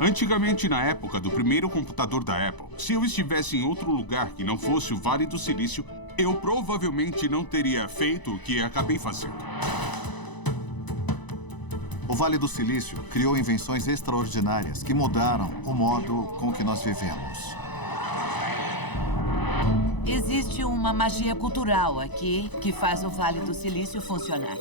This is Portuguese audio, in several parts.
Antigamente, na época do primeiro computador da Apple, se eu estivesse em outro lugar que não fosse o Vale do Silício, eu provavelmente não teria feito o que acabei fazendo. O Vale do Silício criou invenções extraordinárias que mudaram o modo com que nós vivemos. Existe uma magia cultural aqui que faz o Vale do Silício funcionar.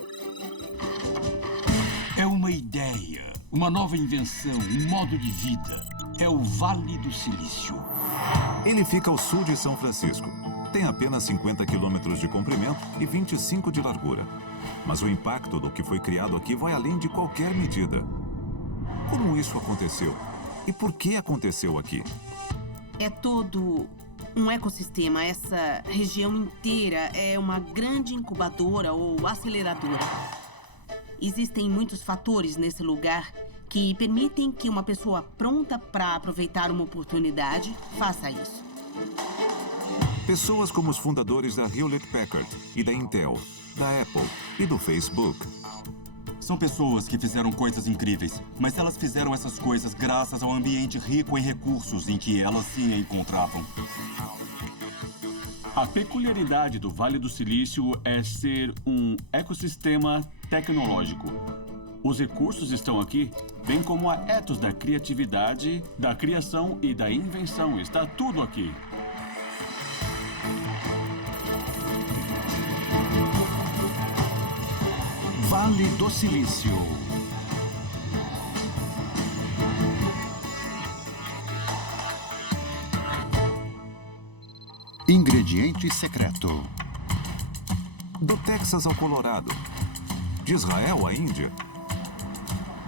É uma ideia, uma nova invenção, um modo de vida. É o Vale do Silício. Ele fica ao sul de São Francisco. Tem apenas 50 quilômetros de comprimento e 25 de largura. Mas o impacto do que foi criado aqui vai além de qualquer medida. Como isso aconteceu? E por que aconteceu aqui? É todo um ecossistema. Essa região inteira é uma grande incubadora ou aceleradora. Existem muitos fatores nesse lugar que permitem que uma pessoa pronta para aproveitar uma oportunidade faça isso. Pessoas como os fundadores da Hewlett-Packard e da Intel, da Apple e do Facebook. São pessoas que fizeram coisas incríveis, mas elas fizeram essas coisas graças ao ambiente rico em recursos em que elas se encontravam. A peculiaridade do Vale do Silício é ser um ecossistema tecnológico. Os recursos estão aqui, bem como a ethos da criatividade, da criação e da invenção. Está tudo aqui. Vale do Silício. Ingrediente secreto. Do Texas ao Colorado. De Israel à Índia.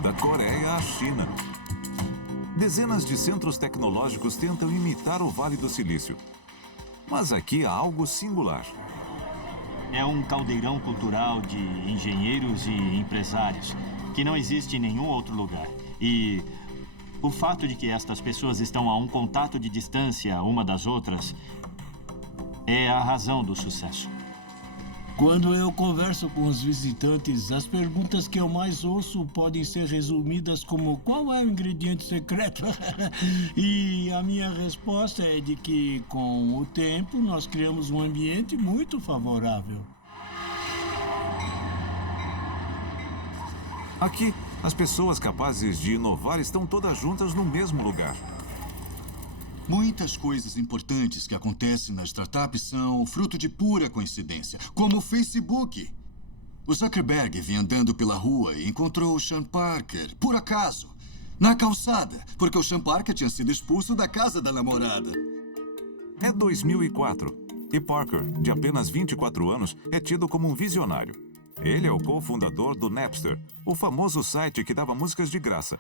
Da Coreia à China. Dezenas de centros tecnológicos tentam imitar o Vale do Silício. Mas aqui há algo singular. É um caldeirão cultural de engenheiros e empresários que não existe em nenhum outro lugar. E o fato de que estas pessoas estão a um contato de distância uma das outras é a razão do sucesso. Quando eu converso com os visitantes, as perguntas que eu mais ouço podem ser resumidas como: qual é o ingrediente secreto? E a minha resposta é de que, com o tempo, nós criamos um ambiente muito favorável. Aqui, as pessoas capazes de inovar estão todas juntas no mesmo lugar. Muitas coisas importantes que acontecem na startup são fruto de pura coincidência, como o Facebook. O Zuckerberg vinha andando pela rua e encontrou o Sean Parker, por acaso, na calçada, porque o Sean Parker tinha sido expulso da casa da namorada. É 2004 e Parker, de apenas 24 anos, é tido como um visionário. Ele é o cofundador do Napster, o famoso site que dava músicas de graça.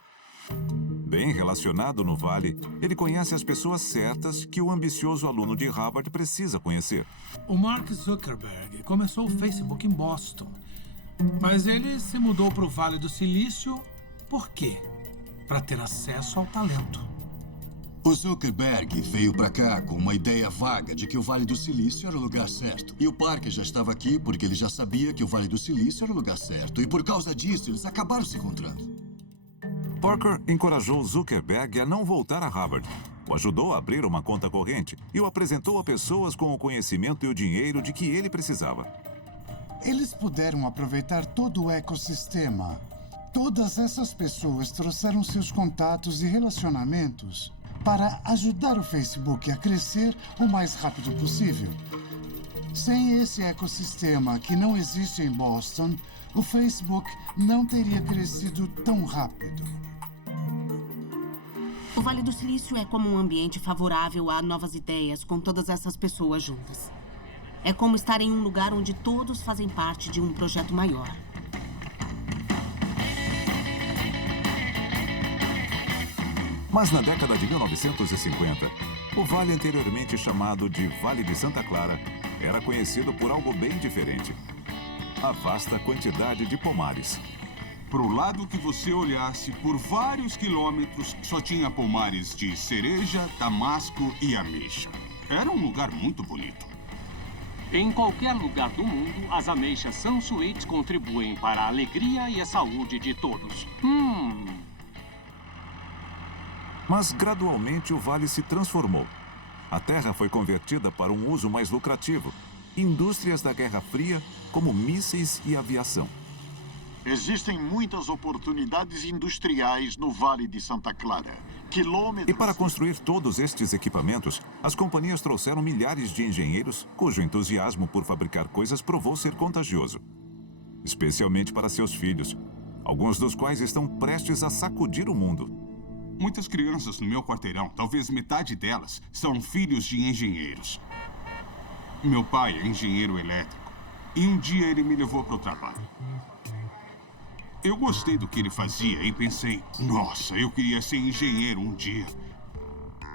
Bem relacionado no Vale, ele conhece as pessoas certas que o ambicioso aluno de Harvard precisa conhecer. O Mark Zuckerberg começou o Facebook em Boston, mas ele se mudou para o Vale do Silício por quê? Para ter acesso ao talento. O Zuckerberg veio para cá com uma ideia vaga de que o Vale do Silício era o lugar certo. E o Parker já estava aqui porque ele já sabia que o Vale do Silício era o lugar certo. E por causa disso, eles acabaram se encontrando. Parker encorajou Zuckerberg a não voltar a Harvard, o ajudou a abrir uma conta corrente e o apresentou a pessoas com o conhecimento e o dinheiro de que ele precisava. Eles puderam aproveitar todo o ecossistema. Todas essas pessoas trouxeram seus contatos e relacionamentos para ajudar o Facebook a crescer o mais rápido possível. Sem esse ecossistema que não existe em Boston, o Facebook não teria crescido tão rápido. O Vale do Silício é como um ambiente favorável a novas ideias com todas essas pessoas juntas. É como estar em um lugar onde todos fazem parte de um projeto maior. Mas na década de 1950, o vale anteriormente chamado de Vale de Santa Clara era conhecido por algo bem diferente. A vasta quantidade de pomares. Pro lado que você olhasse, por vários quilômetros, só tinha pomares de cereja, damasco e ameixa. Era um lugar muito bonito. Em qualquer lugar do mundo, as ameixas Sunsuite contribuem para a alegria e a saúde de todos. Mas, gradualmente, o vale se transformou. A terra foi convertida para um uso mais lucrativo. Indústrias da Guerra Fria, como mísseis e aviação. Existem muitas oportunidades industriais no Vale de Santa Clara. E para construir todos estes equipamentos, as companhias trouxeram milhares de engenheiros cujo entusiasmo por fabricar coisas provou ser contagioso. Especialmente para seus filhos, alguns dos quais estão prestes a sacudir o mundo. Muitas crianças no meu quarteirão, talvez metade delas, são filhos de engenheiros. Meu pai é engenheiro elétrico e um dia ele me levou para o trabalho. Eu gostei do que ele fazia e pensei, nossa, eu queria ser engenheiro um dia.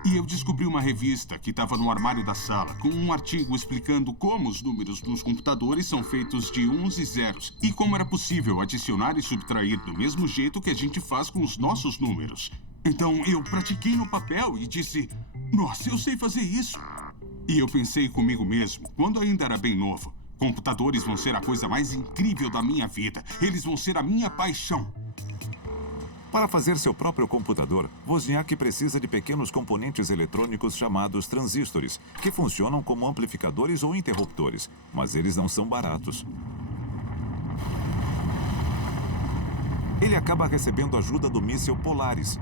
E eu descobri uma revista que estava no armário da sala, com um artigo explicando como os números dos computadores são feitos de uns e zeros e como era possível adicionar e subtrair do mesmo jeito que a gente faz com os nossos números. Então eu pratiquei no papel e disse, nossa, eu sei fazer isso. E eu pensei comigo mesmo, quando ainda era bem novo, computadores vão ser a coisa mais incrível da minha vida. Eles vão ser a minha paixão. Para fazer seu próprio computador, Wozniak precisa de pequenos componentes eletrônicos chamados transistores, que funcionam como amplificadores ou interruptores, mas eles não são baratos. Ele acaba recebendo ajuda do míssil Polaris,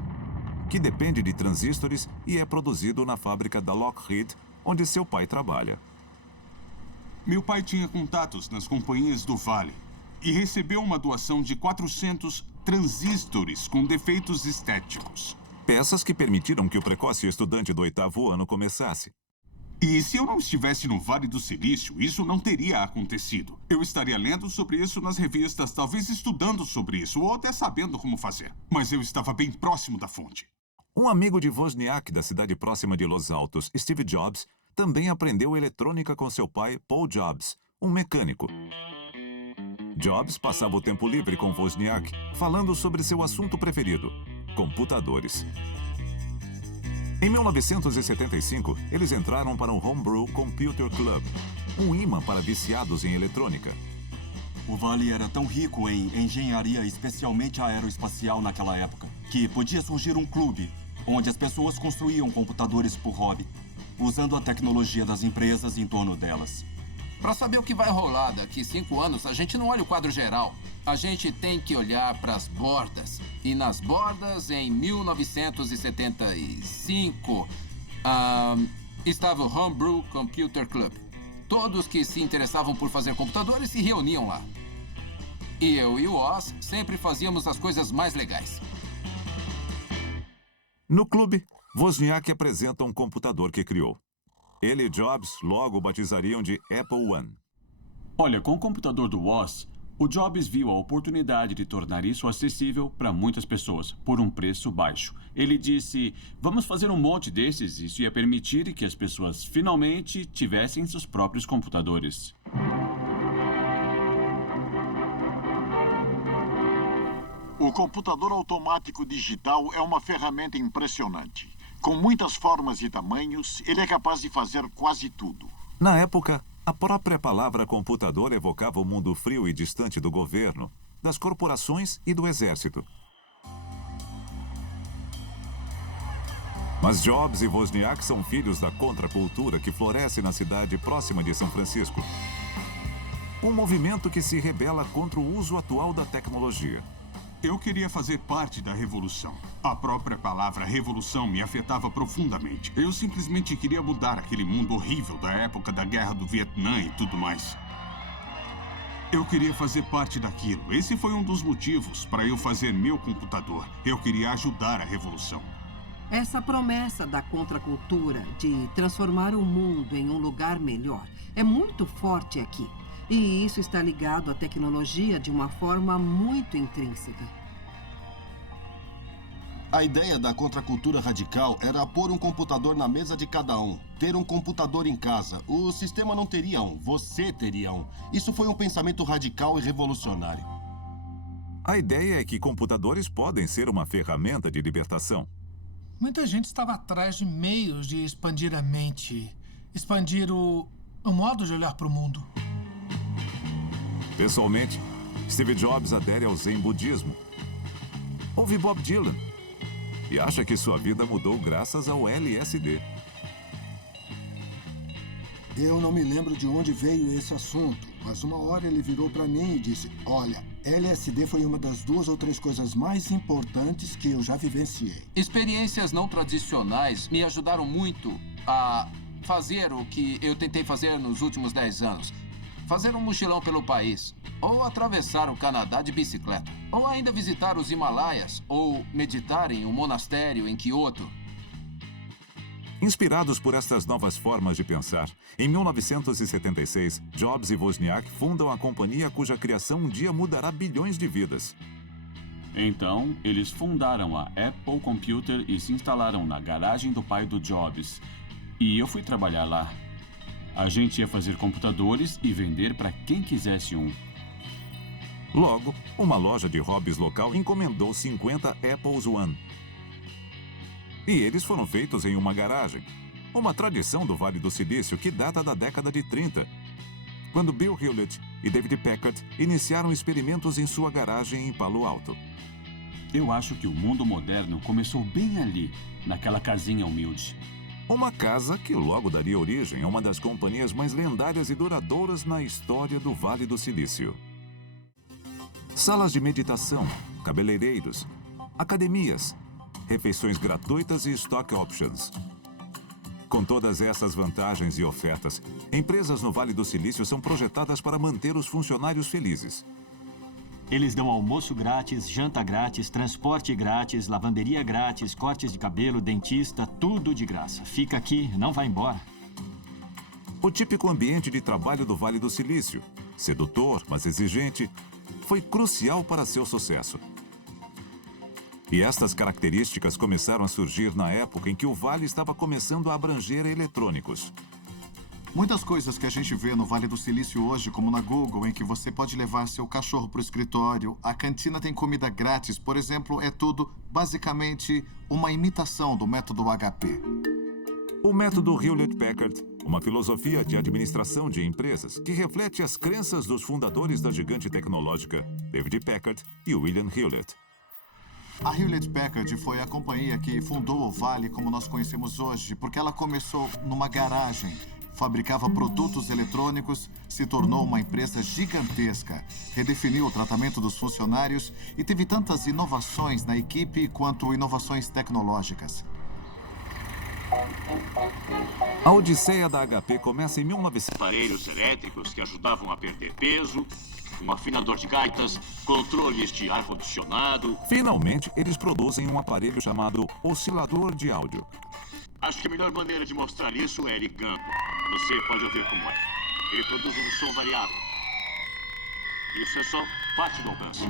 que depende de transistores e é produzido na fábrica da Lockheed, onde seu pai trabalha. Meu pai tinha contatos nas companhias do Vale e recebeu uma doação de 400 transistores com defeitos estéticos. Peças que permitiram que o precoce estudante do 8º ano começasse. E se eu não estivesse no Vale do Silício, isso não teria acontecido. Eu estaria lendo sobre isso nas revistas, talvez estudando sobre isso, ou até sabendo como fazer. Mas eu estava bem próximo da fonte. Um amigo de Wozniak, da cidade próxima de Los Altos, Steve Jobs, também aprendeu eletrônica com seu pai, Paul Jobs, um mecânico. Jobs passava o tempo livre com Wozniak, falando sobre seu assunto preferido, computadores. Em 1975, eles entraram para o Homebrew Computer Club, um imã para viciados em eletrônica. O Vale era tão rico em engenharia, especialmente aeroespacial naquela época, que podia surgir um clube onde as pessoas construíam computadores por hobby, usando a tecnologia das empresas em torno delas. Para saber o que vai rolar daqui 5 anos, a gente não olha o quadro geral. A gente tem que olhar para as bordas. E nas bordas, em 1975, estava o Homebrew Computer Club. Todos que se interessavam por fazer computadores se reuniam lá. E eu e o Oz sempre fazíamos as coisas mais legais. No clube, Wozniak apresenta um computador que criou. Ele e Jobs logo o batizariam de Apple I. Olha, com o computador do Woz, o Jobs viu a oportunidade de tornar isso acessível para muitas pessoas, por um preço baixo. Ele disse, vamos fazer um monte desses, isso ia permitir que as pessoas finalmente tivessem seus próprios computadores. O computador automático digital é uma ferramenta impressionante. Com muitas formas e tamanhos, ele é capaz de fazer quase tudo. Na época, a própria palavra computador evocava o mundo frio e distante do governo, das corporações e do exército. Mas Jobs e Wozniak são filhos da contracultura que floresce na cidade próxima de São Francisco. Um movimento que se rebela contra o uso atual da tecnologia. Eu queria fazer parte da revolução. A própria palavra revolução me afetava profundamente. Eu simplesmente queria mudar aquele mundo horrível da época da Guerra do Vietnã e tudo mais. Eu queria fazer parte daquilo. Esse foi um dos motivos para eu fazer meu computador. Eu queria ajudar a revolução. Essa promessa da contracultura de transformar o mundo em um lugar melhor é muito forte aqui. E isso está ligado à tecnologia de uma forma muito intrínseca. A ideia da contracultura radical era pôr um computador na mesa de cada um. Ter um computador em casa. O sistema não teria um, você teria um. Isso foi um pensamento radical e revolucionário. A ideia é que computadores podem ser uma ferramenta de libertação. Muita gente estava atrás de meios de expandir a mente. Expandir o modo de olhar para o mundo. Pessoalmente, Steve Jobs adere ao Zen budismo. Ouve Bob Dylan. e acha que sua vida mudou graças ao LSD. Eu não me lembro de onde veio esse assunto, mas uma hora ele virou para mim e disse: olha, LSD foi uma das 2 ou 3 coisas mais importantes que eu já vivenciei. Experiências não tradicionais me ajudaram muito a fazer o que eu tentei fazer nos últimos 10 anos. Fazer um mochilão pelo país, ou atravessar o Canadá de bicicleta, ou ainda visitar os Himalaias, ou meditar em um monastério em Kyoto. Inspirados por estas novas formas de pensar, em 1976, Jobs e Wozniak fundam a companhia cuja criação um dia mudará bilhões de vidas. Então, eles fundaram a Apple Computer e se instalaram na garagem do pai do Jobs. E eu fui trabalhar lá. A gente ia fazer computadores e vender para quem quisesse um. Logo, uma loja de hobbies local encomendou 50 Apples One. E eles foram feitos em uma garagem. Uma tradição do Vale do Silício que data da década de 30, quando Bill Hewlett e David Packard iniciaram experimentos em sua garagem em Palo Alto. Eu acho que o mundo moderno começou bem ali, naquela casinha humilde. Uma casa que logo daria origem a uma das companhias mais lendárias e duradouras na história do Vale do Silício. Salas de meditação, cabeleireiros, academias, refeições gratuitas e stock options. Com todas essas vantagens e ofertas, empresas no Vale do Silício são projetadas para manter os funcionários felizes. Eles dão almoço grátis, janta grátis, transporte grátis, lavanderia grátis, cortes de cabelo, dentista, tudo de graça. Fica aqui, não vai embora. O típico ambiente de trabalho do Vale do Silício, sedutor, mas exigente, foi crucial para seu sucesso. E estas características começaram a surgir na época em que o Vale estava começando a abranger eletrônicos. Muitas coisas que a gente vê no Vale do Silício hoje, como na Google, em que você pode levar seu cachorro para o escritório, a cantina tem comida grátis, por exemplo, é tudo basicamente uma imitação do método HP. O método Hewlett-Packard, uma filosofia de administração de empresas que reflete as crenças dos fundadores da gigante tecnológica, David Packard e William Hewlett. A Hewlett-Packard foi a companhia que fundou o Vale como nós conhecemos hoje, porque ela começou numa garagem, fabricava produtos eletrônicos, se tornou uma empresa gigantesca, redefiniu o tratamento dos funcionários e teve tantas inovações na equipe quanto inovações tecnológicas. A odisseia da HP começa em 1900. Aparelhos elétricos que ajudavam a perder peso, um afinador de gaitas, controles de ar-condicionado. Finalmente, eles produzem um aparelho chamado oscilador de áudio. Acho que a melhor maneira de mostrar isso é ligando. Você pode ouvir como é. Ele produz um som variável. Isso é só parte do alcance.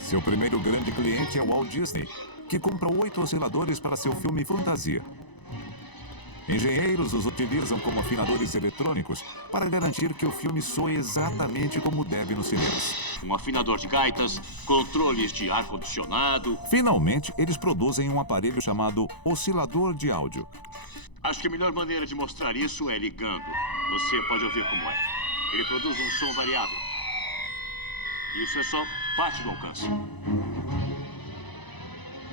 Seu primeiro grande cliente é o Walt Disney, que comprou 8 osciladores para seu filme Fantasia. Engenheiros os utilizam como afinadores eletrônicos para garantir que o filme soe exatamente como deve nos cinemas. Um afinador de gaitas, controles de ar-condicionado. Finalmente, eles produzem um aparelho chamado oscilador de áudio. Acho que a melhor maneira de mostrar isso é ligando. Você pode ouvir como é. Ele produz um som variável. Isso é só parte do alcance.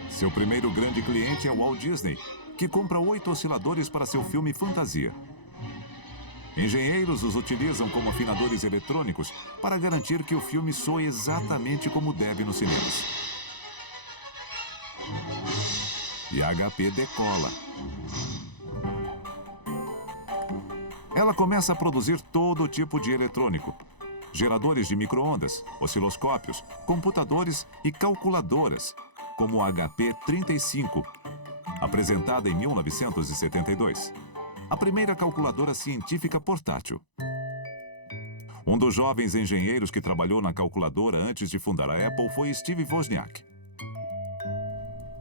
Seu primeiro grande cliente é o Walt Disney, que compra 8 osciladores para seu filme Fantasia. Engenheiros os utilizam como afinadores eletrônicos para garantir que o filme soe exatamente como deve nos cinemas. E a HP decola. Ela começa a produzir todo tipo de eletrônico. Geradores de micro-ondas, osciloscópios, computadores e calculadoras, como a HP 35, apresentada em 1972. A primeira calculadora científica portátil. Um dos jovens engenheiros que trabalhou na calculadora antes de fundar a Apple foi Steve Wozniak.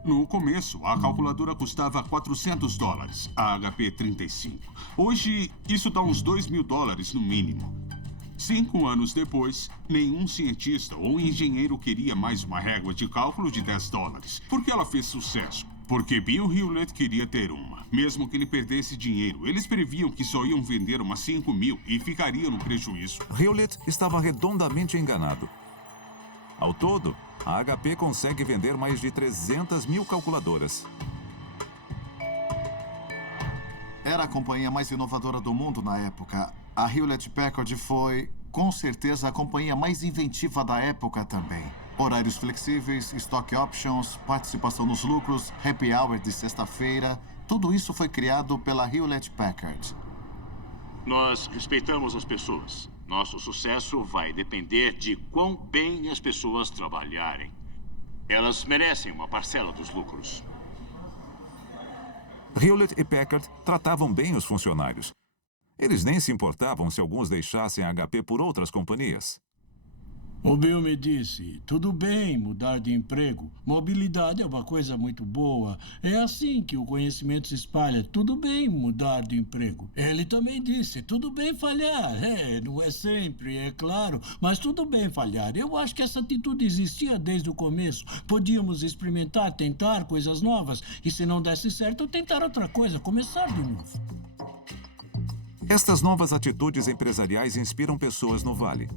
No começo, a calculadora custava $400, a HP 35. Hoje, isso dá uns $2.000 no mínimo. 5 anos depois, nenhum cientista ou engenheiro queria mais uma régua de cálculo de $10. Porque ela fez sucesso. Porque Bill Hewlett queria ter uma. Mesmo que ele perdesse dinheiro, eles previam que só iam vender umas 5.000 e ficariam no prejuízo. Hewlett estava redondamente enganado. Ao todo, a HP consegue vender mais de 300 mil calculadoras. Era a companhia mais inovadora do mundo na época. A Hewlett-Packard foi, com certeza, a companhia mais inventiva da época também. Horários flexíveis, stock options, participação nos lucros, happy hour de sexta-feira. Tudo isso foi criado pela Hewlett-Packard. Nós respeitamos as pessoas. Nosso sucesso vai depender de quão bem as pessoas trabalharem. Elas merecem uma parcela dos lucros. Hewlett e Packard tratavam bem os funcionários. Eles nem se importavam se alguns deixassem a HP por outras companhias. O Bill me disse, tudo bem mudar de emprego. Mobilidade é uma coisa muito boa. É assim que o conhecimento se espalha. Tudo bem mudar de emprego. Ele também disse, tudo bem falhar. Não é sempre, é claro, mas tudo bem falhar. Eu acho que essa atitude existia desde o começo. Podíamos experimentar, tentar coisas novas. E se não desse certo, tentar outra coisa, começar de novo. Estas novas atitudes empresariais inspiram pessoas no Vale.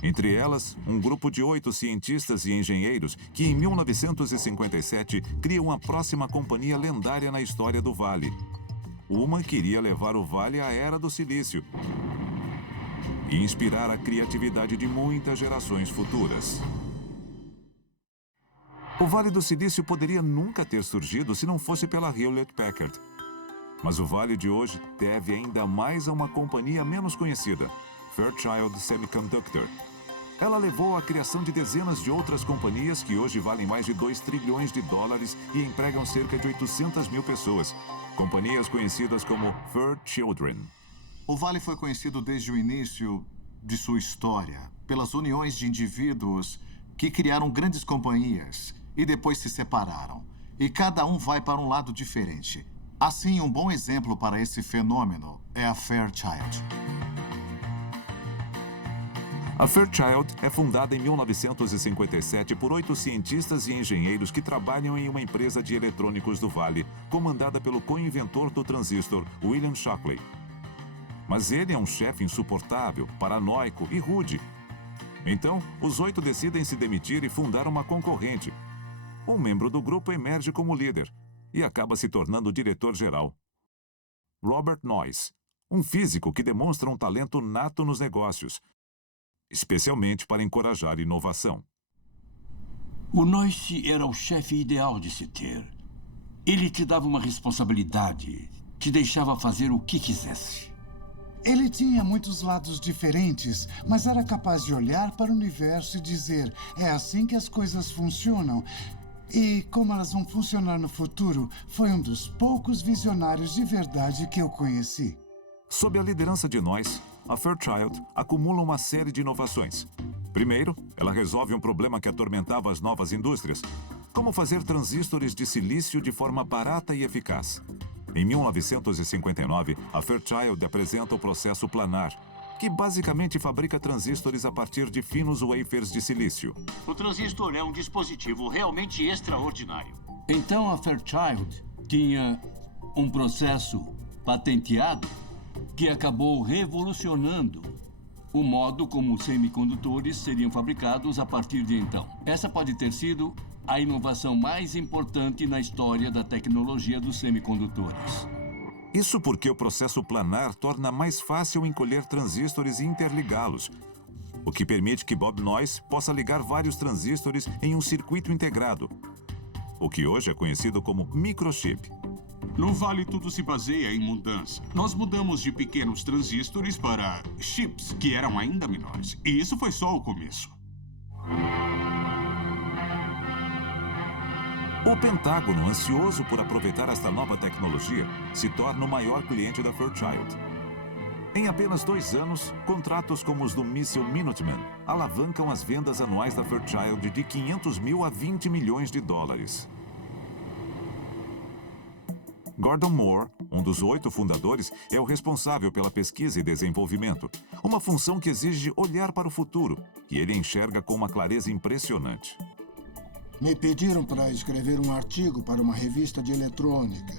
Entre elas, um grupo de 8 cientistas e engenheiros que, em 1957, criam a próxima companhia lendária na história do Vale. Uma queria levar o Vale à Era do Silício e inspirar a criatividade de muitas gerações futuras. O Vale do Silício poderia nunca ter surgido se não fosse pela Hewlett-Packard. Mas o Vale de hoje deve ainda mais a uma companhia menos conhecida, Fairchild Semiconductor. Ela levou à criação de dezenas de outras companhias que hoje valem mais de 2 trilhões de dólares e empregam cerca de 800 mil pessoas. Companhias conhecidas como Fairchildren. O Vale foi conhecido desde o início de sua história pelas uniões de indivíduos que criaram grandes companhias e depois se separaram. E cada um vai para um lado diferente. Assim, um bom exemplo para esse fenômeno é a Fairchild. A Fairchild é fundada em 1957 por 8 cientistas e engenheiros que trabalham em uma empresa de eletrônicos do Vale, comandada pelo co-inventor do transistor, William Shockley. Mas ele é um chefe insuportável, paranoico e rude. Então, os 8 decidem se demitir e fundar uma concorrente. Um membro do grupo emerge como líder e acaba se tornando o diretor-geral. Robert Noyce, um físico que demonstra um talento nato nos negócios, especialmente para encorajar inovação. O Noyce era o chefe ideal de se ter. Ele te dava uma responsabilidade, te deixava fazer o que quisesse. Ele tinha muitos lados diferentes, mas era capaz de olhar para o universo e dizer, é assim que as coisas funcionam. E como elas vão funcionar no futuro, foi um dos poucos visionários de verdade que eu conheci. Sob a liderança de Noyce, a Fairchild acumula uma série de inovações. Primeiro, ela resolve um problema que atormentava as novas indústrias: como fazer transistores de silício de forma barata e eficaz. Em 1959, a Fairchild apresenta o processo planar, que basicamente fabrica transistores a partir de finos wafers de silício. O transistor é um dispositivo realmente extraordinário. Então a Fairchild tinha um processo patenteado que acabou revolucionando o modo como os semicondutores seriam fabricados a partir de então. Essa pode ter sido a inovação mais importante na história da tecnologia dos semicondutores. Isso porque o processo planar torna mais fácil encolher transistores e interligá-los, o que permite que Bob Noyce possa ligar vários transistores em um circuito integrado, o que hoje é conhecido como microchip. No Vale, tudo se baseia em mudança. Nós mudamos de pequenos transistores para chips, que eram ainda menores. E isso foi só o começo. O Pentágono, ansioso por aproveitar esta nova tecnologia, se torna o maior cliente da Fairchild. Em apenas 2 anos, contratos como os do míssil Minuteman alavancam as vendas anuais da Fairchild de 500 mil a 20 milhões de dólares. Gordon Moore, um dos 8 fundadores, é o responsável pela pesquisa e desenvolvimento, uma função que exige olhar para o futuro, que ele enxerga com uma clareza impressionante. Me pediram para escrever um artigo para uma revista de eletrônica.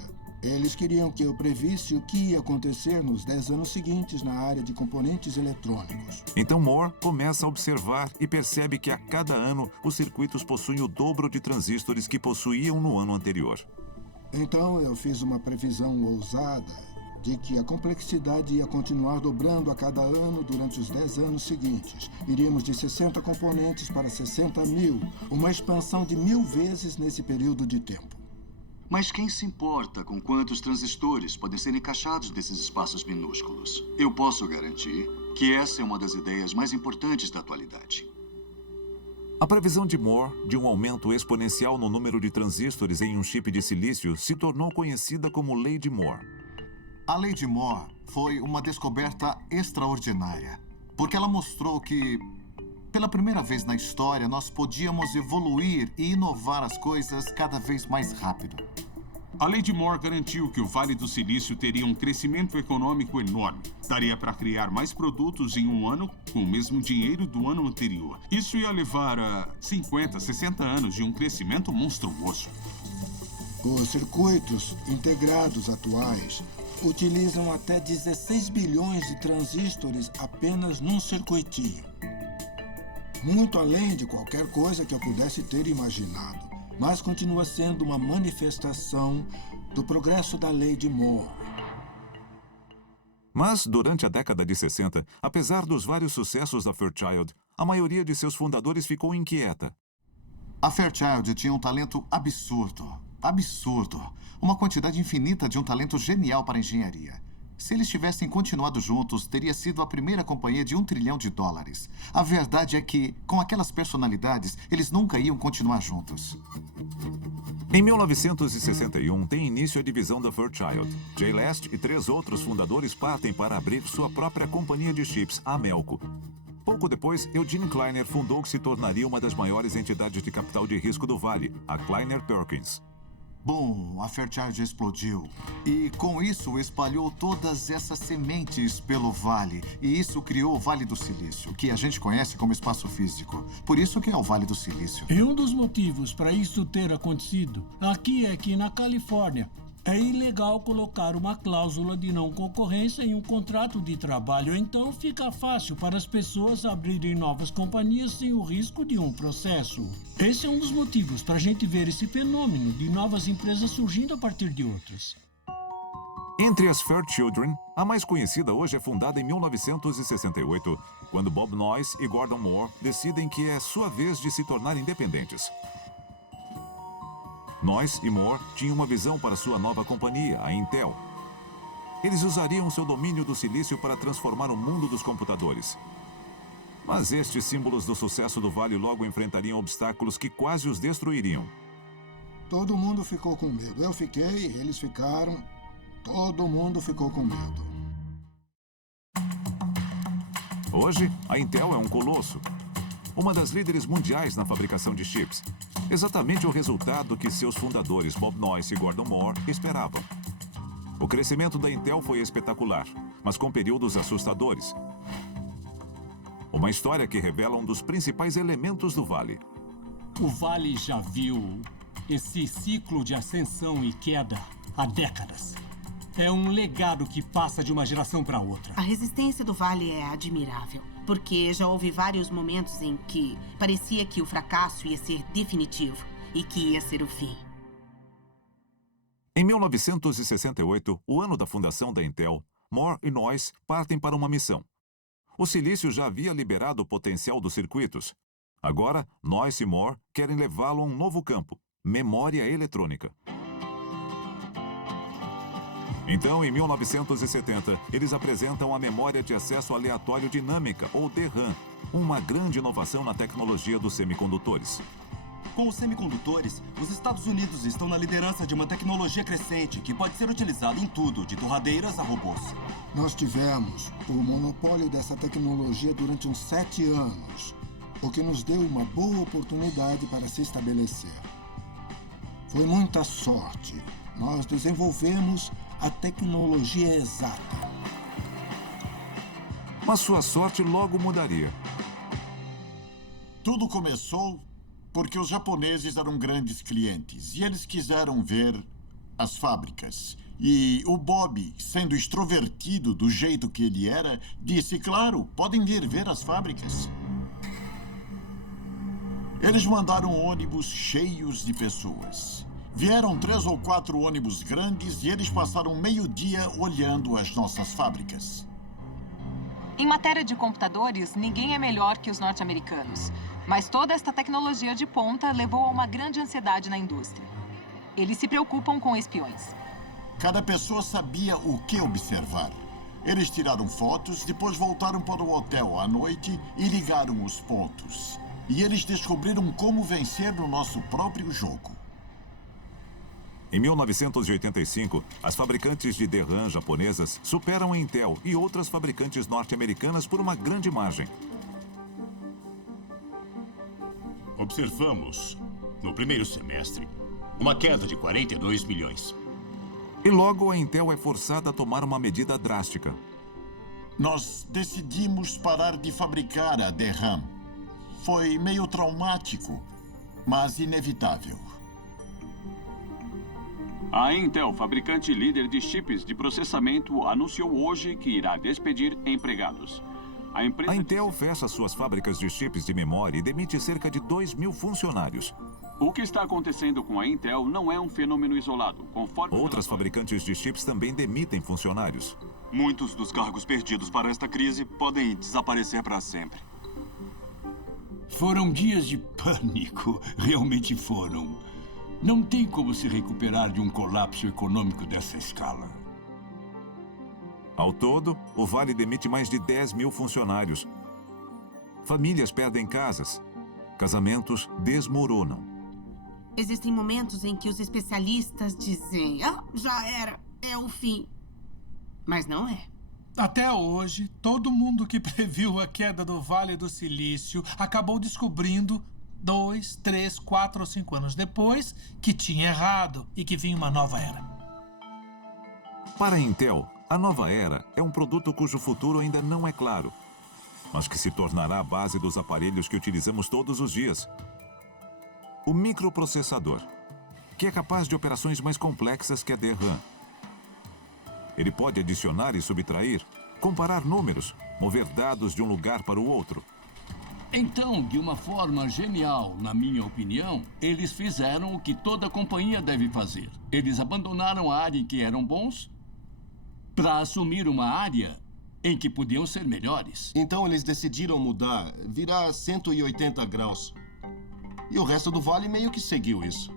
Eles queriam que eu previsse o que ia acontecer nos 10 anos seguintes na área de componentes eletrônicos. Então Moore começa a observar e percebe que a cada ano os circuitos possuem o dobro de transistores que possuíam no ano anterior. Então eu fiz uma previsão ousada de que a complexidade ia continuar dobrando a cada ano durante os 10 anos seguintes. Iríamos de 60 componentes para 60 mil, uma expansão de 1000 vezes nesse período de tempo. Mas quem se importa com quantos transistores podem ser encaixados nesses espaços minúsculos? Eu posso garantir que essa é uma das ideias mais importantes da atualidade. A previsão de Moore de um aumento exponencial no número de transistores em um chip de silício se tornou conhecida como Lei de Moore. A Lei de Moore foi uma descoberta extraordinária, porque ela mostrou que, pela primeira vez na história, nós podíamos evoluir e inovar as coisas cada vez mais rápido. A Lei de Moore garantiu que o Vale do Silício teria um crescimento econômico enorme. Daria para criar mais produtos em um ano com o mesmo dinheiro do ano anterior. Isso ia levar a 50, 60 anos de um crescimento monstruoso. Os circuitos integrados atuais utilizam até 16 bilhões de transistores apenas num circuitinho. Muito além de qualquer coisa que eu pudesse ter imaginado. Mas continua sendo uma manifestação do progresso da Lei de Moore. Mas, durante a década de 60, apesar dos vários sucessos da Fairchild, a maioria de seus fundadores ficou inquieta. A Fairchild tinha um talento absurdo. Absurdo. Uma quantidade infinita de um talento genial para a engenharia. Se eles tivessem continuado juntos, teria sido a primeira companhia de $1 trilhão. A verdade é que, com aquelas personalidades, eles nunca iam continuar juntos. Em 1961, tem início a divisão da Fairchild. Jay Last e 3 outros fundadores partem para abrir sua própria companhia de chips, a Melco. Pouco depois, Eugene Kleiner fundou o que se tornaria uma das maiores entidades de capital de risco do Vale, a Kleiner Perkins. Bom, a Fairchild explodiu. E, com isso, espalhou todas essas sementes pelo vale. E isso criou o Vale do Silício, que a gente conhece como espaço físico. Por isso que é o Vale do Silício. E um dos motivos para isso ter acontecido aqui é que, na Califórnia, é ilegal colocar uma cláusula de não concorrência em um contrato de trabalho. Então, fica fácil para as pessoas abrirem novas companhias sem o risco de um processo. Esse é um dos motivos para a gente ver esse fenômeno de novas empresas surgindo a partir de outras. Entre as Fairchildren, a mais conhecida hoje é fundada em 1968, quando Bob Noyce e Gordon Moore decidem que é sua vez de se tornar independentes. Noyce e Moore tinham uma visão para sua nova companhia, a Intel. Eles usariam seu domínio do silício para transformar o mundo dos computadores. Mas estes símbolos do sucesso do Vale logo enfrentariam obstáculos que quase os destruiriam. Todo mundo ficou com medo. Eu fiquei, eles ficaram. Todo mundo ficou com medo. Hoje, a Intel é um colosso. Uma das líderes mundiais na fabricação de chips. Exatamente o resultado que seus fundadores, Bob Noyce e Gordon Moore, esperavam. O crescimento da Intel foi espetacular, mas com períodos assustadores. Uma história que revela um dos principais elementos do Vale. O Vale já viu esse ciclo de ascensão e queda há décadas. É um legado que passa de uma geração para outra. A resistência do Vale é admirável, porque já houve vários momentos em que parecia que o fracasso ia ser definitivo e que ia ser o fim. Em 1968, o ano da fundação da Intel, Moore e Noyce partem para uma missão. O silício já havia liberado o potencial dos circuitos. Agora, Noyce e Moore querem levá-lo a um novo campo, memória eletrônica. Então, em 1970, eles apresentam a memória de acesso aleatório dinâmica, ou DRAM, uma grande inovação na tecnologia dos semicondutores. Com os semicondutores, os Estados Unidos estão na liderança de uma tecnologia crescente que pode ser utilizada em tudo, de torradeiras a robôs. Nós tivemos o monopólio dessa tecnologia durante uns 7 anos, o que nos deu uma boa oportunidade para se estabelecer. Foi muita sorte. Nós desenvolvemos a tecnologia exata. Mas sua sorte logo mudaria. Tudo começou porque os japoneses eram grandes clientes e eles quiseram ver as fábricas. E o Bob, sendo extrovertido do jeito que ele era, disse, claro, podem vir ver as fábricas. Eles mandaram ônibus cheios de pessoas. Vieram 3 ou 4 ônibus grandes e eles passaram meio-dia olhando as nossas fábricas. Em matéria de computadores, ninguém é melhor que os norte-americanos. Mas toda esta tecnologia de ponta levou a uma grande ansiedade na indústria. Eles se preocupam com espiões. Cada pessoa sabia o que observar. Eles tiraram fotos, depois voltaram para o hotel à noite e ligaram os pontos. E eles descobriram como vencer no nosso próprio jogo. Em 1985, as fabricantes de DRAM japonesas superam a Intel e outras fabricantes norte-americanas por uma grande margem. Observamos, no primeiro semestre, uma queda de 42 milhões. E logo a Intel é forçada a tomar uma medida drástica. Nós decidimos parar de fabricar a DRAM. Foi meio traumático, mas inevitável. A Intel, fabricante líder de chips de processamento, anunciou hoje que irá despedir empregados. A Intel fecha suas fábricas de chips de memória e demite cerca de 2.000 funcionários. O que está acontecendo com a Intel não é um fenômeno isolado. Conforme outras fabricantes de chips também demitem funcionários. Muitos dos cargos perdidos para esta crise podem desaparecer para sempre. Foram dias de pânico, realmente foram. Não tem como se recuperar de um colapso econômico dessa escala. Ao todo, o Vale demite mais de 10.000 funcionários. Famílias perdem casas. Casamentos desmoronam. Existem momentos em que os especialistas dizem, já era, é o fim. Mas não é. Até hoje, todo mundo que previu a queda do Vale do Silício acabou descobrindo 2, 3, 4 ou 5 anos depois que tinha errado e que vinha uma nova era. Para a Intel, a nova era é um produto cujo futuro ainda não é claro, mas que se tornará a base dos aparelhos que utilizamos todos os dias. O microprocessador, que é capaz de operações mais complexas que a DRAM. Ele pode adicionar e subtrair, comparar números, mover dados de um lugar para o outro. Então, de uma forma genial, na minha opinião, eles fizeram o que toda companhia deve fazer. Eles abandonaram a área em que eram bons para assumir uma área em que podiam ser melhores. Então eles decidiram mudar, virar 180 graus. E o resto do Vale meio que seguiu isso.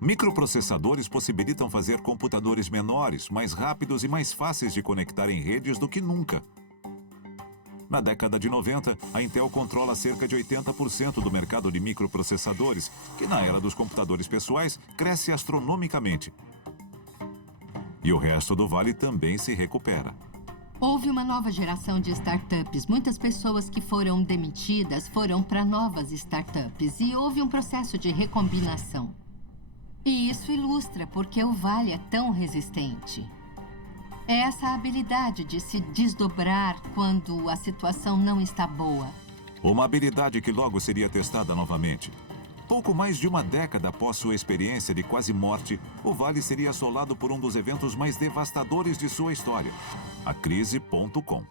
Microprocessadores possibilitam fazer computadores menores, mais rápidos e mais fáceis de conectar em redes do que nunca. Na década de 90, a Intel controla cerca de 80% do mercado de microprocessadores, que na era dos computadores pessoais cresce astronomicamente. E o resto do Vale também se recupera. Houve uma nova geração de startups. Muitas pessoas que foram demitidas foram para novas startups e houve um processo de recombinação. E isso ilustra porque o Vale é tão resistente. É essa habilidade de se desdobrar quando a situação não está boa. Uma habilidade que logo seria testada novamente. Pouco mais de uma década após sua experiência de quase morte, o Vale seria assolado por um dos eventos mais devastadores de sua história, a crise.com.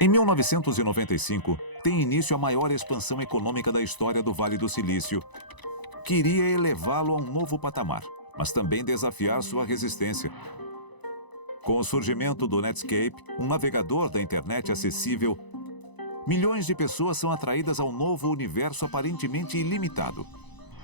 Em 1995, tem início a maior expansão econômica da história do Vale do Silício, que iria elevá-lo a um novo patamar, mas também desafiar sua resistência. Com o surgimento do Netscape, um navegador da internet acessível, milhões de pessoas são atraídas ao novo universo aparentemente ilimitado.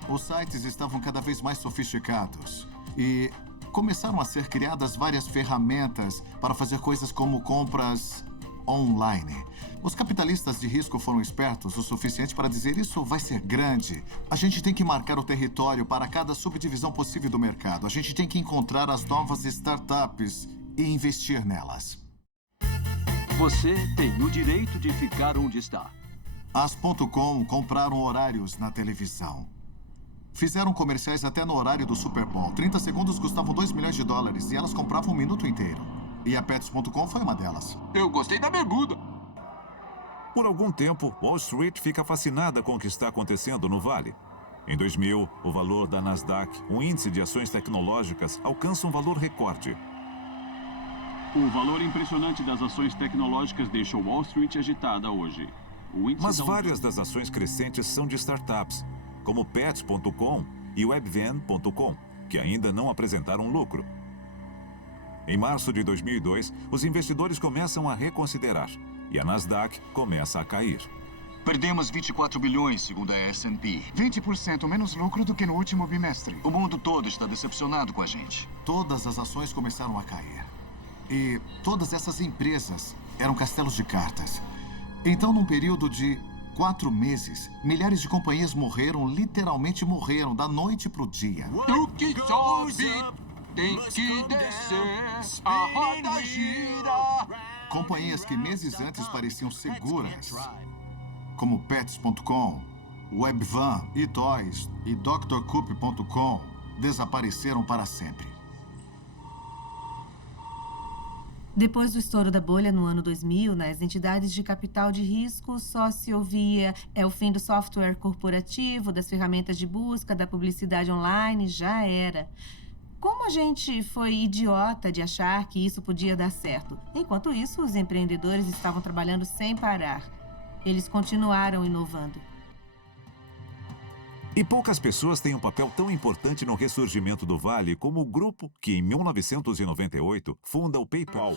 Os sites estavam cada vez mais sofisticados e começaram a ser criadas várias ferramentas para fazer coisas como compras online. Os capitalistas de risco foram espertos o suficiente para dizer isso vai ser grande. A gente tem que marcar o território para cada subdivisão possível do mercado. A gente tem que encontrar as novas startups e investir nelas. Você tem o direito de ficar onde está. As.com compraram horários na televisão. Fizeram comerciais até no horário do Super Bowl. 30 segundos custavam $2 milhões e elas compravam um minuto inteiro. E a Pets.com foi uma delas. Eu gostei da bermuda. Por algum tempo, Wall Street fica fascinada com o que está acontecendo no Vale. Em 2000, o valor da Nasdaq, um índice de ações tecnológicas, alcança um valor recorde. O valor impressionante das ações tecnológicas deixa Wall Street agitada hoje. Mas várias das ações crescentes são de startups, como Pets.com e Webvan.com, que ainda não apresentaram lucro. Em março de 2002, os investidores começam a reconsiderar e a Nasdaq começa a cair. Perdemos 24 bilhões, segundo a S&P. 20% menos lucro do que no último bimestre. O mundo todo está decepcionado com a gente. Todas as ações começaram a cair. E todas essas empresas eram castelos de cartas. Então, num período de 4 meses, milhares de companhias morreram, literalmente morreram, da noite pro dia. O que sobe tem que descer, a roda gira. Companhias que meses antes pareciam seguras, como Pets.com, Webvan, eToys e DrCoop.com, desapareceram para sempre. Depois do estouro da bolha no ano 2000, nas entidades de capital de risco, só se ouvia é o fim do software corporativo, das ferramentas de busca, da publicidade online, já era. Como a gente foi idiota de achar que isso podia dar certo? Enquanto isso, os empreendedores estavam trabalhando sem parar. Eles continuaram inovando. E poucas pessoas têm um papel tão importante no ressurgimento do Vale como o grupo que, em 1998, funda o PayPal.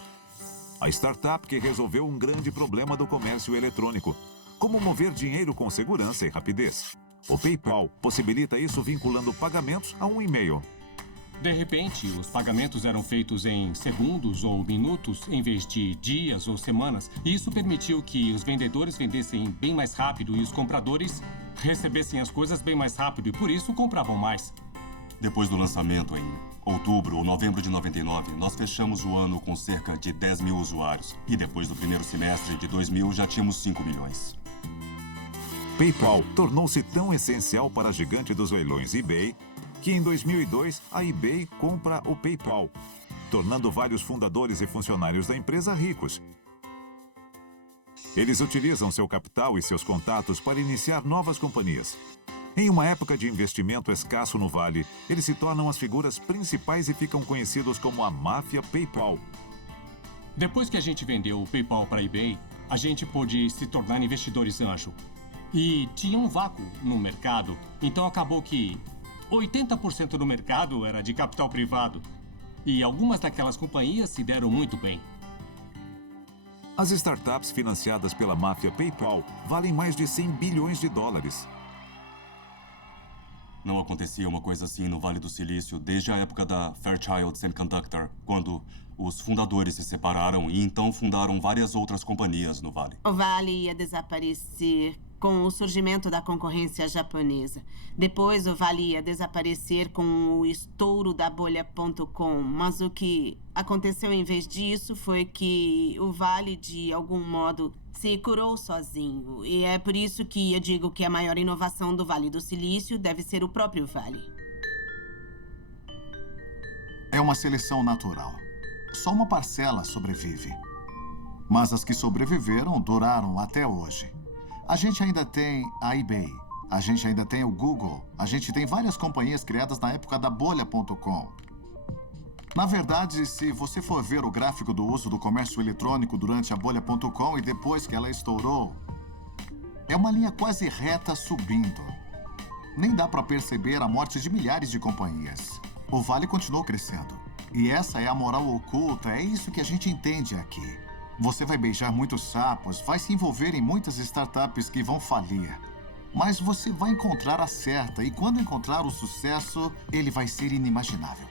A startup que resolveu um grande problema do comércio eletrônico, como mover dinheiro com segurança e rapidez. O PayPal possibilita isso vinculando pagamentos a um e-mail. De repente, os pagamentos eram feitos em segundos ou minutos, em vez de dias ou semanas. E isso permitiu que os vendedores vendessem bem mais rápido e os compradores recebessem as coisas bem mais rápido e, por isso, compravam mais. Depois do lançamento, em outubro ou novembro de 99, nós fechamos o ano com cerca de 10 mil usuários. E depois do primeiro semestre de 2000, já tínhamos 5 milhões. PayPal tornou-se tão essencial para a gigante dos leilões eBay que em 2002 a eBay compra o PayPal, tornando vários fundadores e funcionários da empresa ricos. Eles utilizam seu capital e seus contatos para iniciar novas companhias. Em uma época de investimento escasso no Vale, eles se tornam as figuras principais e ficam conhecidos como a máfia PayPal. Depois que a gente vendeu o PayPal para a eBay, a gente pôde se tornar investidores anjo. E tinha um vácuo no mercado, então acabou que 80% do mercado era de capital privado. E algumas daquelas companhias se deram muito bem. As startups financiadas pela máfia PayPal valem mais de 100 bilhões de dólares. Não acontecia uma coisa assim no Vale do Silício desde a época da Fairchild Semiconductor, quando os fundadores se separaram e então fundaram várias outras companhias no Vale. O Vale ia desaparecer com o surgimento da concorrência japonesa. Depois, o Vale ia desaparecer com o estouro da bolha.com. Mas o que aconteceu em vez disso foi que o Vale, de algum modo, se curou sozinho. E é por isso que eu digo que a maior inovação do Vale do Silício deve ser o próprio Vale. É uma seleção natural. Só uma parcela sobrevive. Mas as que sobreviveram duraram até hoje. A gente ainda tem a eBay, a gente ainda tem o Google, a gente tem várias companhias criadas na época da bolha.com. Na verdade, se você for ver o gráfico do uso do comércio eletrônico durante a bolha.com e depois que ela estourou, é uma linha quase reta subindo. Nem dá para perceber a morte de milhares de companhias. O Vale continuou crescendo. E essa é a moral oculta, é isso que a gente entende aqui. Você vai beijar muitos sapos, vai se envolver em muitas startups que vão falir. Mas você vai encontrar a certa e quando encontrar o sucesso, ele vai ser inimaginável.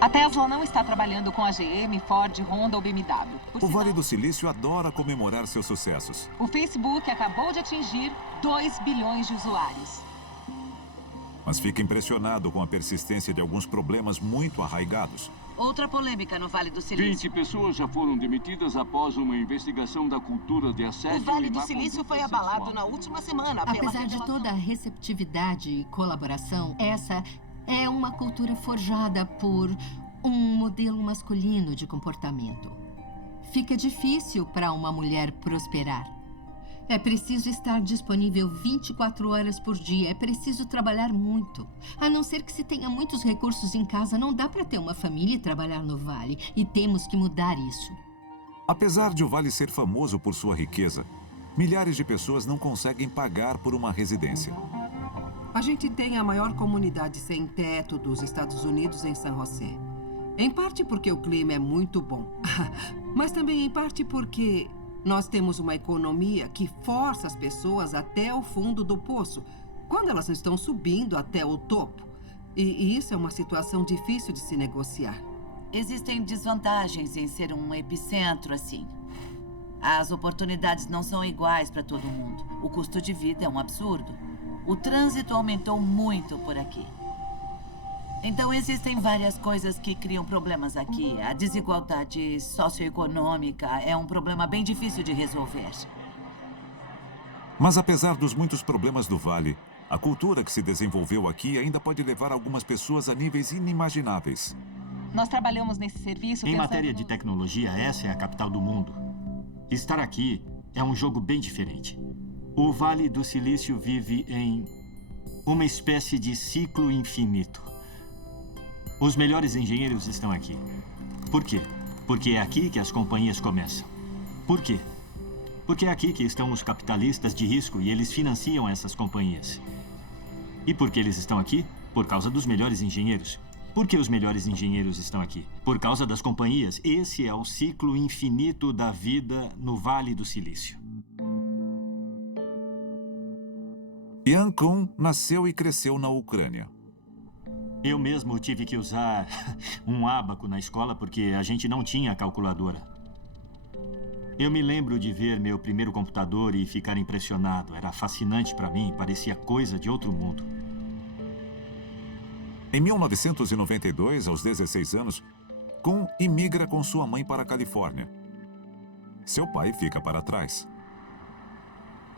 A Tesla não está trabalhando com a GM, Ford, Honda ou BMW. O Vale do Silício adora comemorar seus sucessos. O Facebook acabou de atingir 2 bilhões de usuários. Mas fica impressionado com a persistência de alguns problemas muito arraigados. Outra polêmica no Vale do Silício. 20 pessoas já foram demitidas após uma investigação da cultura de assédio. O Vale do Silício foi abalado na última semana pela Apesar de toda a receptividade e colaboração, essa é uma cultura forjada por um modelo masculino de comportamento. Fica difícil para uma mulher prosperar. É preciso estar disponível 24 horas por dia. É preciso trabalhar muito. A não ser que se tenha muitos recursos em casa, não dá para ter uma família e trabalhar no Vale. E temos que mudar isso. Apesar de o Vale ser famoso por sua riqueza, milhares de pessoas não conseguem pagar por uma residência. A gente tem a maior comunidade sem teto dos Estados Unidos em San José. Em parte porque o clima é muito bom, mas também em parte porque nós temos uma economia que força as pessoas até o fundo do poço, quando elas estão subindo até o topo. E isso é uma situação difícil de se negociar. Existem desvantagens em ser um epicentro assim. As oportunidades não são iguais para todo mundo. O custo de vida é um absurdo. O trânsito aumentou muito por aqui. Então, existem várias coisas que criam problemas aqui. A desigualdade socioeconômica é um problema bem difícil de resolver. Mas apesar dos muitos problemas do Vale, a cultura que se desenvolveu aqui ainda pode levar algumas pessoas a níveis inimagináveis. Nós trabalhamos nesse serviço Em matéria de tecnologia, essa é a capital do mundo. Estar aqui é um jogo bem diferente. O Vale do Silício vive em uma espécie de ciclo infinito. Os melhores engenheiros estão aqui. Por quê? Porque é aqui que as companhias começam. Por quê? Porque é aqui que estão os capitalistas de risco e eles financiam essas companhias. E por que eles estão aqui? Por causa dos melhores engenheiros. Por que os melhores engenheiros estão aqui? Por causa das companhias. Esse é o ciclo infinito da vida no Vale do Silício. Yan Kun nasceu e cresceu na Ucrânia. Eu mesmo tive que usar um ábaco na escola porque a gente não tinha calculadora. Eu me lembro de ver meu primeiro computador e ficar impressionado. Era fascinante para mim, parecia coisa de outro mundo. Em 1992, aos 16 anos, Kun imigra com sua mãe para a Califórnia. Seu pai fica para trás.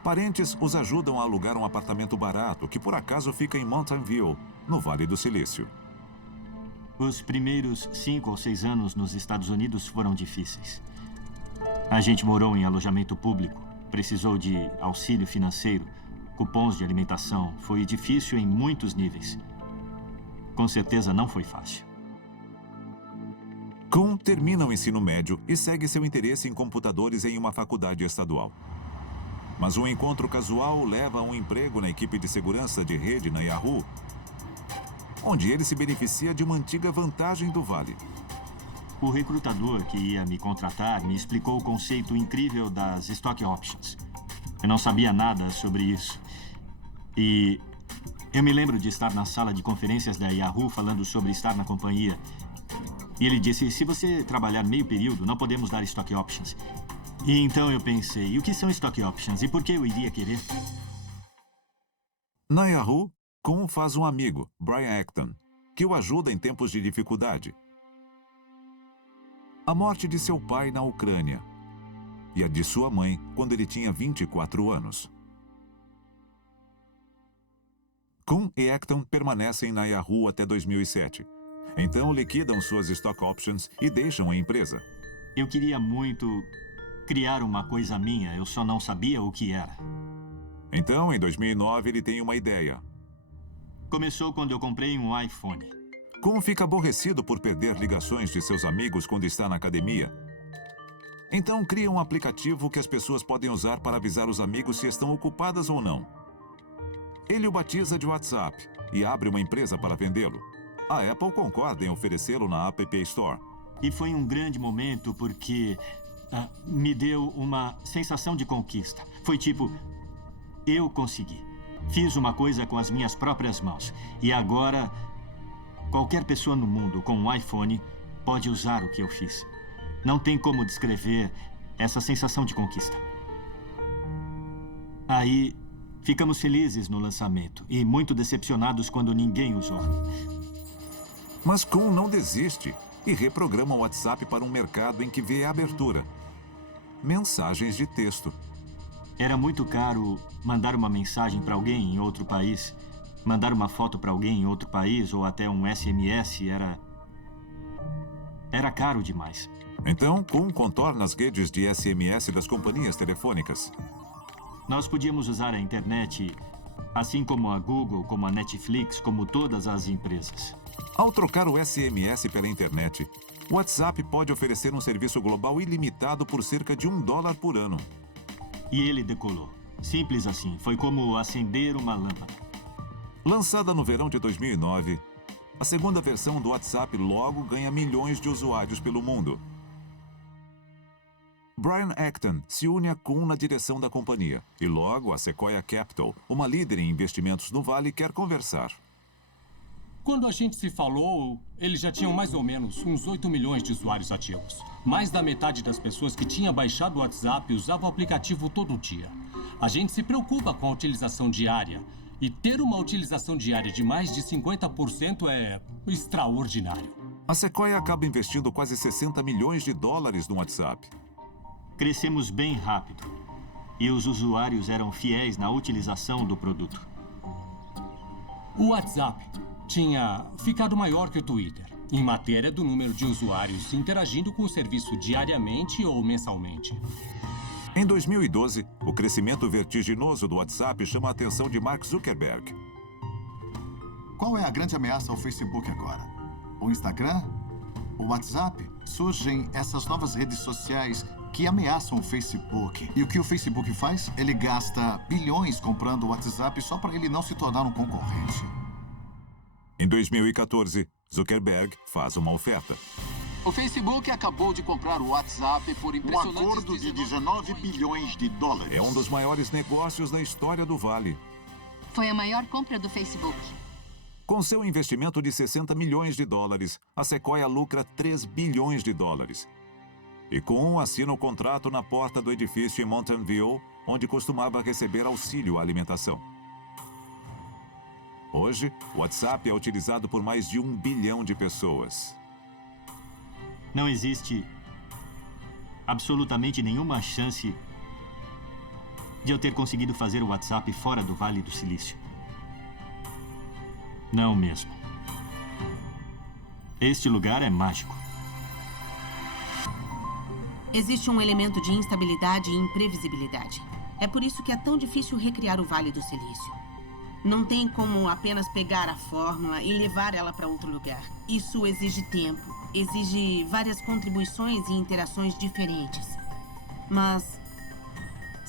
Parentes os ajudam a alugar um apartamento barato, que por acaso fica em Mountain View, no Vale do Silício. Os primeiros 5 ou 6 anos nos Estados Unidos foram difíceis. A gente morou em alojamento público, precisou de auxílio financeiro, cupons de alimentação. Foi difícil em muitos níveis. Com certeza não foi fácil. Kun termina o ensino médio e segue seu interesse em computadores em uma faculdade estadual. Mas um encontro casual o leva a um emprego na equipe de segurança de rede na Yahoo, onde ele se beneficia de uma antiga vantagem do Vale. O recrutador que ia me contratar me explicou o conceito incrível das Stock Options. Eu não sabia nada sobre isso. E eu me lembro de estar na sala de conferências da Yahoo falando sobre estar na companhia. E ele disse, se você trabalhar meio período, não podemos dar Stock Options. E então eu pensei, o que são Stock Options e por que eu iria querer? Na Yahoo, Kun faz um amigo, Brian Acton, que o ajuda em tempos de dificuldade. A morte de seu pai na Ucrânia e a de sua mãe quando ele tinha 24 anos. Kun e Acton permanecem na Yahoo até 2007. Então liquidam suas Stock Options e deixam a empresa. Eu queria muito criar uma coisa minha, eu só não sabia o que era. Então, em 2009, ele tem uma ideia. Começou quando eu comprei um iPhone. Kun fica aborrecido por perder ligações de seus amigos quando está na academia. Então cria um aplicativo que as pessoas podem usar para avisar os amigos se estão ocupadas ou não. Ele o batiza de WhatsApp e abre uma empresa para vendê-lo. A Apple concorda em oferecê-lo na App Store. E foi um grande momento porque me deu uma sensação de conquista. Foi tipo, eu consegui. Fiz uma coisa com as minhas próprias mãos. E agora, qualquer pessoa no mundo com um iPhone pode usar o que eu fiz. Não tem como descrever essa sensação de conquista. Aí, ficamos felizes no lançamento e muito decepcionados quando ninguém usou. Mas Kun não desiste e reprograma o WhatsApp para um mercado em que vê a abertura. Mensagens de texto. Era muito caro mandar uma mensagem para alguém em outro país. Mandar uma foto para alguém em outro país ou até um SMS era caro demais. Então, Kun contorna as redes de SMS das companhias telefônicas. Nós podíamos usar a internet, assim como a Google, como a Netflix, como todas as empresas. Ao trocar o SMS pela internet, o WhatsApp pode oferecer um serviço global ilimitado por cerca de $1 por ano. E ele decolou. Simples assim. Foi como acender uma lâmpada. Lançada no verão de 2009, a segunda versão do WhatsApp logo ganha milhões de usuários pelo mundo. Brian Acton se une a Kuhn na direção da companhia. E logo a Sequoia Capital, uma líder em investimentos no Vale, quer conversar. Quando a gente se falou, eles já tinham mais ou menos uns 8 milhões de usuários ativos. Mais da metade das pessoas que tinha baixado o WhatsApp usava o aplicativo todo dia. A gente se preocupa com a utilização diária. E ter uma utilização diária de mais de 50% é extraordinário. A Sequoia acaba investindo quase $60 milhões no WhatsApp. Crescemos bem rápido. E os usuários eram fiéis na utilização do produto. O WhatsApp tinha ficado maior que o Twitter, em matéria do número de usuários interagindo com o serviço diariamente ou mensalmente. Em 2012, o crescimento vertiginoso do WhatsApp chama a atenção de Mark Zuckerberg. Qual é a grande ameaça ao Facebook agora? O Instagram? O WhatsApp? Surgem essas novas redes sociais que ameaçam o Facebook. E o que o Facebook faz? Ele gasta bilhões comprando o WhatsApp só para ele não se tornar um concorrente. Em 2014, Zuckerberg faz uma oferta. O Facebook acabou de comprar o WhatsApp por impressionantes... Um acordo de 19 bilhões de dólares. É um dos maiores negócios da história do Vale. Foi a maior compra do Facebook. Com seu investimento de $60 milhões, a Sequoia lucra $3 bilhões. E Kuhn assina o contrato na porta do edifício em Mountain View, onde costumava receber auxílio à alimentação. Hoje, o WhatsApp é utilizado por mais de 1 bilhão de pessoas. Não existe absolutamente nenhuma chance de eu ter conseguido fazer o WhatsApp fora do Vale do Silício. Não mesmo. Este lugar é mágico. Existe um elemento de instabilidade e imprevisibilidade. É por isso que é tão difícil recriar o Vale do Silício. Não tem como apenas pegar a fórmula e levar ela para outro lugar. Isso exige tempo, exige várias contribuições e interações diferentes. Mas,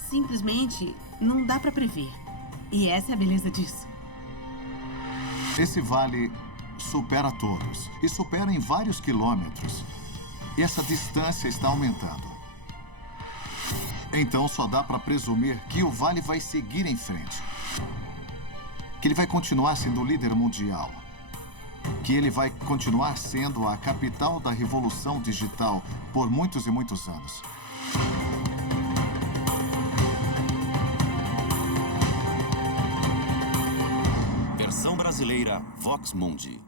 simplesmente, não dá para prever. E essa é a beleza disso. Esse vale supera todos, e supera em vários quilômetros. E essa distância está aumentando. Então, só dá para presumir que o vale vai seguir em frente. Que ele vai continuar sendo o líder mundial. Que ele vai continuar sendo a capital da revolução digital por muitos e muitos anos. Versão brasileira Vox Mundi.